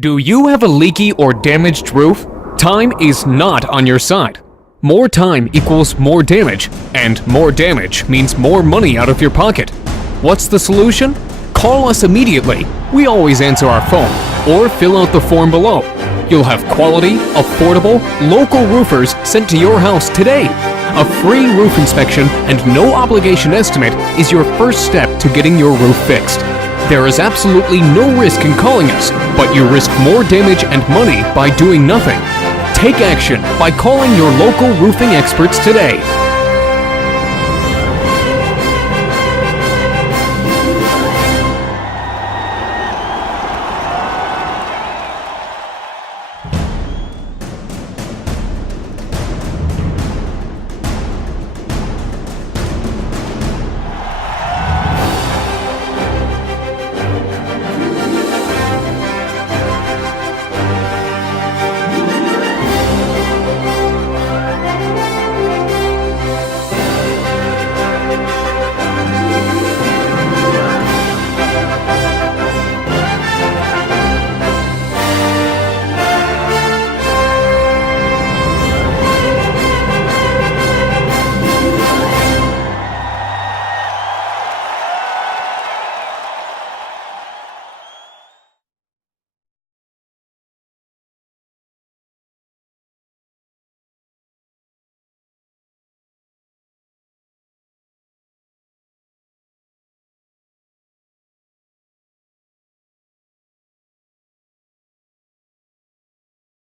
Do you have a leaky or damaged roof? Time is not on your side. More time equals more damage, and more damage means more money out of your pocket. What's the solution? Call us immediately. We always answer our phone, or fill out the form below. You'll have quality, affordable, local roofers sent to your house today. A free roof inspection and no obligation estimate is your first step to getting your roof fixed. There is absolutely no risk in calling us, but you risk more damage and money by doing nothing. Take action by calling your local roofing experts today.